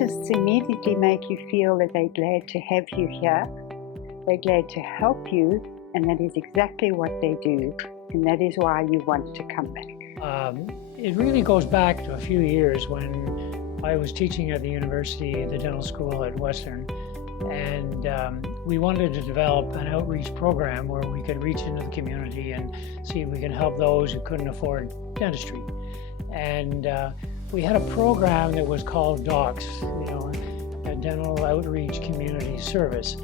dentists immediately make you feel that they're glad to have you here, they're glad to help you, and that is exactly what they do, and that is why you want to come back. It really goes back to a few years when I was teaching at the university, the dental school at Western, and we wanted to develop an outreach program where we could reach into the community and see if we can help those who couldn't afford dentistry. And we had a program that was called DOCS, a Dental Outreach Community Service.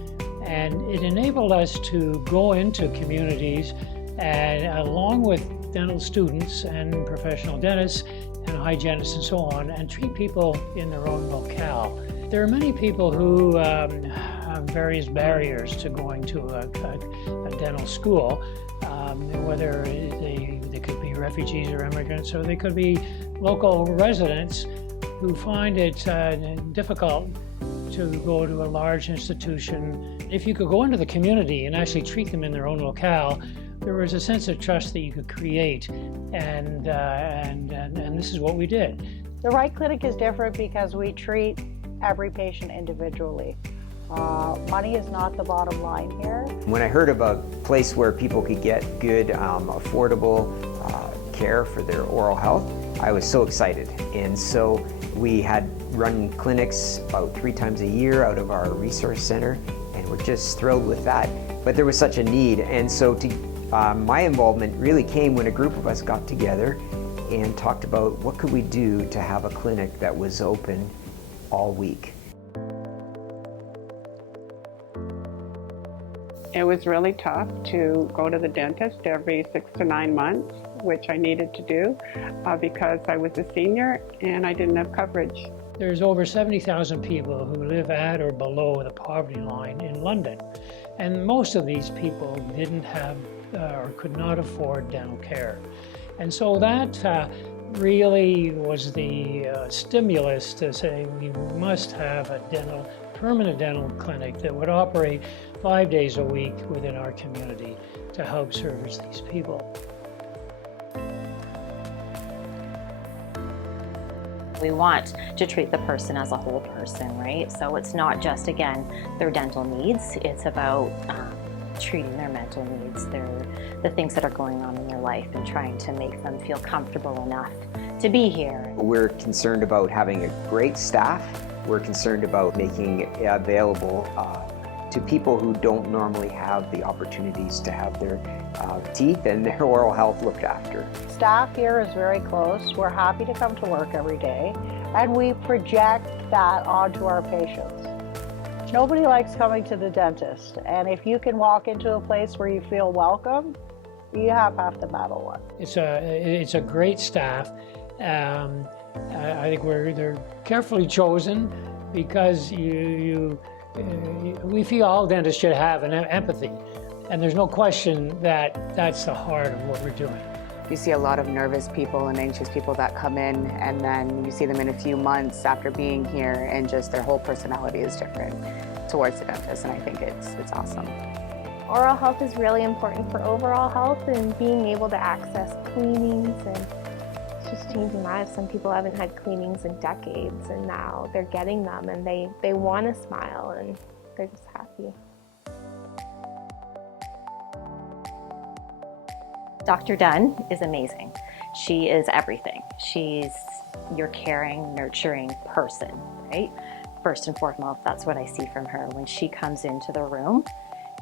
And it enabled us to go into communities and along with dental students and professional dentists and hygienists and so on, and treat people in their own locale. There are many people who have various barriers to going to a dental school, whether they could be refugees or immigrants, or they could be local residents who find it difficult to go to a large institution. If you could go into the community and actually treat them in their own locale, there was a sense of trust that you could create, and this is what we did. The Wright Clinic is different because we treat every patient individually. Money is not the bottom line here. When I heard of a place where people could get good, affordable care for their oral health, I was so excited. And so we had run clinics about 3 times a year out of our resource center, and we're just thrilled with that. But there was such a need, and so my involvement really came when a group of us got together and talked about what could we do to have a clinic that was open all week. It was really tough to go to the dentist every 6 to 9 months, which I needed to do because I was a senior and I didn't have coverage. There's over 70,000 people who live at or below the poverty line in London, and most of these people didn't have or could not afford dental care. And so that really was the stimulus to say we must have a permanent dental clinic that would operate 5 days a week within our community to help service these people. We want to treat the person as a whole person, right? So it's not just, again, their dental needs, it's about treating their mental needs, the things that are going on in their life, and trying to make them feel comfortable enough to be here. We're concerned about having a great staff. We're concerned about making it available to people who don't normally have the opportunities to have their teeth and their oral health looked after. Staff here is very close. We're happy to come to work every day, and we project that onto our patients. Nobody likes coming to the dentist, and if you can walk into a place where you feel welcome, you have half the battle won. It's a great staff. I think they're carefully chosen because we feel all dentists should have an empathy, and there's no question that that's the heart of what we're doing. You see a lot of nervous people and anxious people that come in, and then you see them in a few months after being here, and just their whole personality is different towards the dentist, and I think it's awesome. Oral health is really important for overall health, and being able to access cleanings, and it's just changing lives. Some people haven't had cleanings in decades, and now they're getting them, and they want to smile, and they're just happy. Dr. Dunn is amazing. She is everything. She's your caring, nurturing person, right? First and foremost, that's what I see from her. When she comes into the room,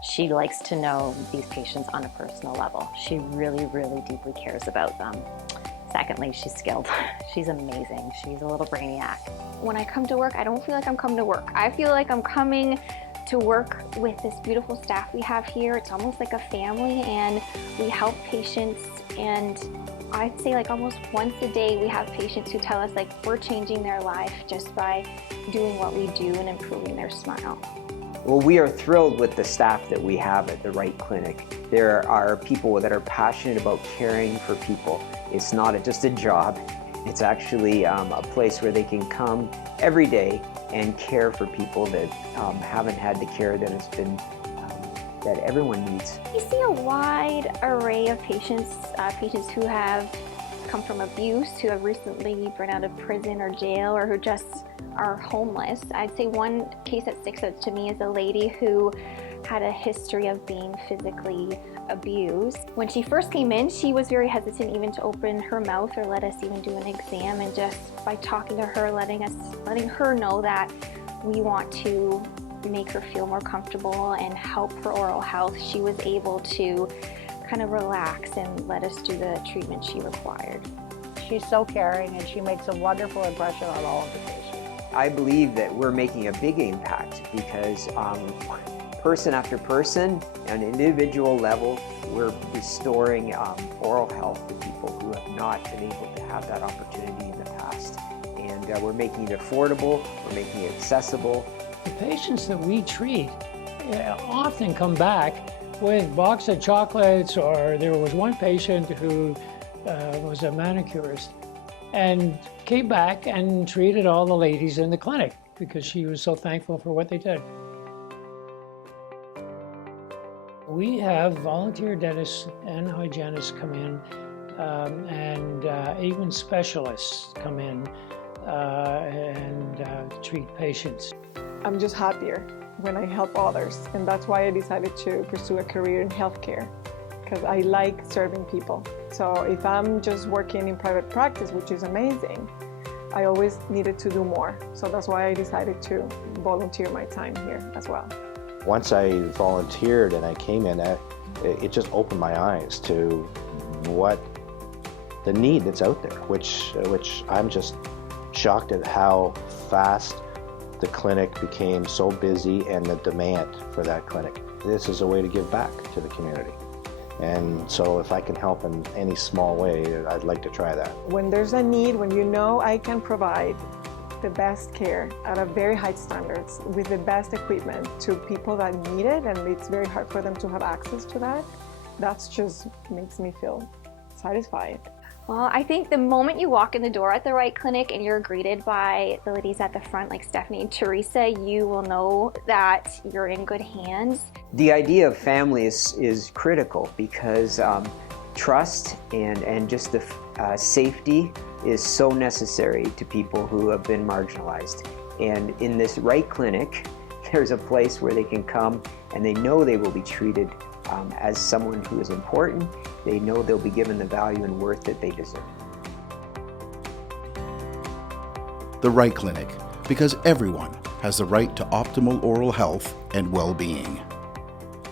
she likes to know these patients on a personal level. She really, really deeply cares about them. Secondly, she's skilled. She's amazing. She's a little brainiac. When I come to work, I don't feel like I'm coming to work. I feel like I'm coming to work with this beautiful staff we have here. It's almost like a family, and we help patients, and I'd say like almost once a day we have patients who tell us like we're changing their life just by doing what we do and improving their smile. Well, we are thrilled with the staff that we have at the Wright Clinic. There are people that are passionate about caring for people. It's not just a job. It's actually a place where they can come every day and care for people that haven't had the care that has been that everyone needs. We see a wide array of patients who have come from abuse, who have recently been out of prison or jail, or who just are homeless. I'd say one case that sticks out to me is a lady who had a history of being physically abused. When she first came in, she was very hesitant even to open her mouth or let us even do an exam, and just by talking to her, letting her know that we want to make her feel more comfortable and help her oral health, she was able to kind of relax and let us do the treatment she required. She's so caring, and she makes a wonderful impression on all of the patients. I believe that we're making a big impact because person after person, on an individual level, we're restoring oral health to people who have not been able to have that opportunity in the past. And we're making it affordable, we're making it accessible. The patients that we treat often come back with a box of chocolates, or there was one patient who was a manicurist and came back and treated all the ladies in the clinic because she was so thankful for what they did. We have volunteer dentists and hygienists come in, and even specialists come in and treat patients. I'm just happier when I help others, and that's why I decided to pursue a career in healthcare, because I like serving people. So if I'm just working in private practice, which is amazing, I always needed to do more. So that's why I decided to volunteer my time here as well. Once I volunteered and I came in, it just opened my eyes to what the need that's out there, which I'm just shocked at how fast the clinic became so busy and the demand for that clinic. This is a way to give back to the community. And so if I can help in any small way, I'd like to try that. When there's a need, when you know I can provide the best care at a very high standards with the best equipment to people that need it, and it's very hard for them to have access to that, that's just makes me feel satisfied. Well, I think the moment you walk in the door at the Wright Clinic and you're greeted by the ladies at the front like Stephanie and Teresa, you will know that you're in good hands. The idea of family is critical because trust and just the safety is so necessary to people who have been marginalized. And in this Wright Clinic, there's a place where they can come and they know they will be treated as someone who is important. They know they'll be given the value and worth that they deserve. The Wright Clinic, because everyone has the right to optimal oral health and well-being.